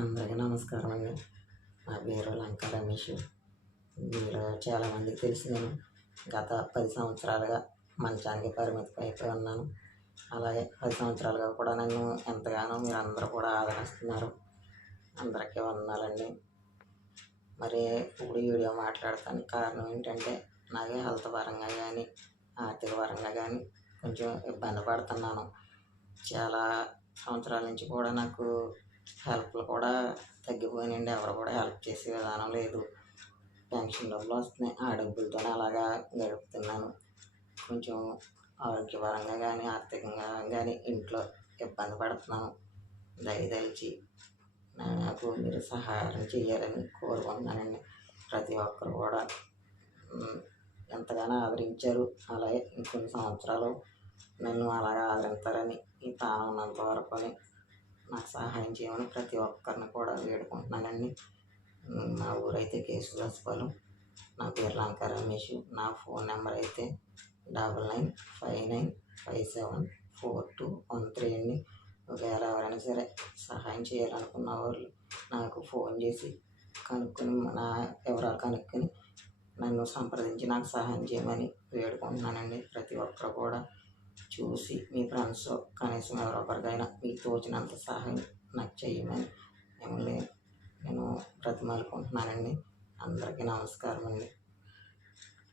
అందరికీ నమస్కారం అండి. నా పేరు లంకా రమేష్. మీరు చాలామందికి తెలిసి నేను గత 10 సంవత్సరాలుగా మంచానికి పరిమితం అయిపోయి ఉన్నాను. అలాగే 10 సంవత్సరాలుగా కూడా నన్ను ఎంతగానో మీరందరూ కూడా ఆదరిస్తున్నారు. అందరికీ వందనాలండి. మరి ఇప్పుడు ఈ వీడియో మాట్లాడటానికి కారణం ఏంటంటే, నాకు హెల్త్ పరంగా కానీ, ఆర్థిక పరంగా కానీ కొంచెం ఇబ్బంది పడుతున్నాను. చాలా సంవత్సరాల నుంచి కూడా నాకు హెల్ప్లు కూడా తగ్గిపోయినాయండి. ఎవరు కూడా హెల్ప్ చేసే విధానం లేదు. పెన్షన్ డబ్బులు వస్తున్నాయి, ఆ డబ్బులతోనే అలాగా గడుపుతున్నాను. కొంచెం ఆరోగ్యపరంగా కానీ, ఆర్థికంగా కానీ ఇంట్లో ఇబ్బంది పడుతున్నాను. దయదలిచి నాకు మీరు సహాయం చేయాలని కోరుకుంటున్నానండి. ప్రతి ఒక్కరు కూడా ఎంతగానో ఆదరించారు. అలాగే ఇంకొన్ని సంవత్సరాలు నన్ను అలాగా ఆదరిస్తారని ఈ ప్రాణం ఉన్నంత వరకు నాకు సహాయం చేయమని ప్రతి ఒక్కరిని కూడా వేడుకుంటున్నానండి. నా ఊరైతే కేశవదాసుపాలెం. నా పేరు లంకా రమేష్. నా ఫోన్ నెంబర్ అయితే 9959574213 అండి. ఒకవేళ ఎవరైనా సరే సహాయం చేయాలనుకున్న వాళ్ళు నాకు ఫోన్ చేసి కనుక్కొని నా వివరాలు కనుక్కొని నన్ను సంప్రదించి నాకు సహాయం చేయమని వేడుకుంటున్నానండి. ప్రతి ఒక్కరు కూడా చూసి మీ ఫ్రెండ్స్ కనీసం ఎవరొకరికైనా మీకు తోచినంత సహాయం నాకు చేయమని మిమ్మల్ని నేను బ్రతిమాలుకుంటున్నానండి. అందరికీ నమస్కారం అండి.